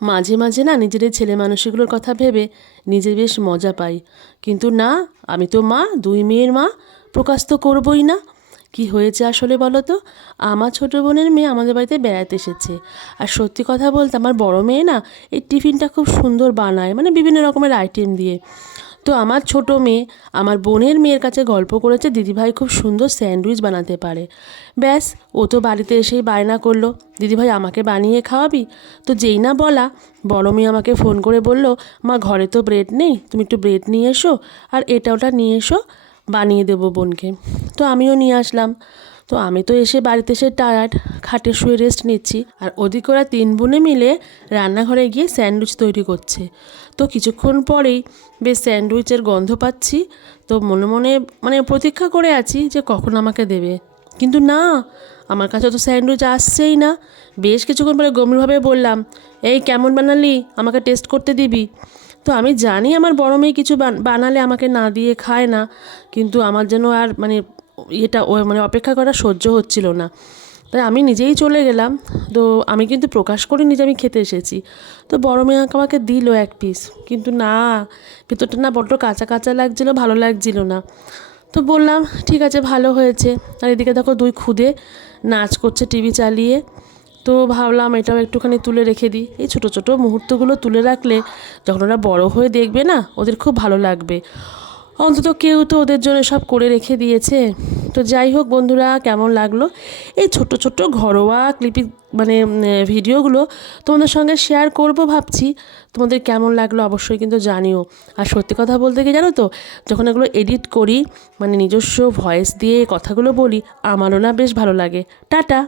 মাঝে মাঝে না নিজের এই ছেলে মানুষগুলোর কথা ভেবে নিজে বেশ মজা পাই। কিন্তু না, আমি তো মা, দুই মেয়ের মা, প্রকাশ তো করবই না। কি হয়েছে আসলে বলো তো? আমার ছোটো বোনের মেয়ে আমাদের বাড়িতে বেড়াতে এসেছে। আর সত্যি কথা বলতে আমার বড় মেয়ে না এই টিফিনটা খুব সুন্দর বানায়, মানে বিভিন্ন রকমের আইটেম দিয়ে। তো আমার ছোট মেয়ে আমার বোনের মেয়ের কাছে গল্প করেছে দিদিভাই খুব সুন্দর স্যান্ডউইচ বানাতে পারে। ব্যাস, ও তো বাড়িতে এসেই বায়না করলো, দিদিভাই আমাকে বানিয়ে খাওয়াবি? তো যেই না বলা, বড় মেয়ে আমাকে ফোন করে বলল, মা ঘরে তো ব্রেড নেই, তুমি একটু ব্রেড নিয়ে এসো আর এটা ওটা নিয়ে এসো, বানিয়ে দেবো বোনকে। তো আমিও নিয়ে আসলাম। তো আমি তো এসে বাড়িতে এসে টায়ার্ড, খাটে শুয়ে রেস্ট নিচ্ছি, আর ওদিকে ওরা তিন বোনে মিলে রান্নাঘরে গিয়ে স্যান্ডউইচ তৈরি করছে। তো কিছুক্ষণ পরেই বেশ স্যান্ডউইচের গন্ধ পাচ্ছি। তো মনে মনে মানে প্রতীক্ষা করে আছি যে কখন আমাকে দেবে, কিন্তু না, আমার কাছে তো স্যান্ডউইচ আসছেই না। বেশ কিছুক্ষণ পরে গম্ভীরভাবে বললাম, এই কেমন বানালি, আমাকে টেস্ট করতে দিবি? তো আমি জানি আমার বড় মেয়ে কিছু বানালে আমাকে না দিয়ে খায় না, কিন্তু আমার যেন আর মানে মানে অপেক্ষা করা সহ্য হচ্ছিল না। তাই আমি নিজেই চলে গেলাম। তো আমি কিন্তু প্রকাশ করিনি যে আমি খেতে এসেছি। তো বড় মেয়ে আমাকে দিল এক পিস, কিন্তু না, ভেতরটা না বড্ড কাঁচা কাঁচা লাগছিলো, ভালো লাগছিল না। তো বললাম ঠিক আছে, ভালো হয়েছে। আর এদিকে দেখো দুই খুদে নাচ করছে টিভি চালিয়ে। তো ভাবলাম এটাও একটুখানি তুলে রেখে দিই। এই ছোটো ছোটো মুহূর্তগুলো তুলে রাখলে যখন ওরা বড় হয়ে দেখবে না, ওদের খুব ভালো লাগবে। অন্তত কেউ তো ওদের জন্য সব করে রেখে দিয়েছে। তো যাই হোক বন্ধুরা, কেমন লাগলো এই ছোট্ট ছোট্ট ঘরোয়া ক্লিপিং মানে ভিডিওগুলো তোমাদের সঙ্গে শেয়ার করব ভাবছি। তোমাদের কেমন লাগলো অবশ্যই কিন্তু জানিও। আর সত্যি কথা বলতে কি জানো তো, যখন এগুলো এডিট করি মানে নিজস্ব ভয়েস দিয়ে কথাগুলো বলি, আমারও না বেশ ভালো লাগে। টাটা।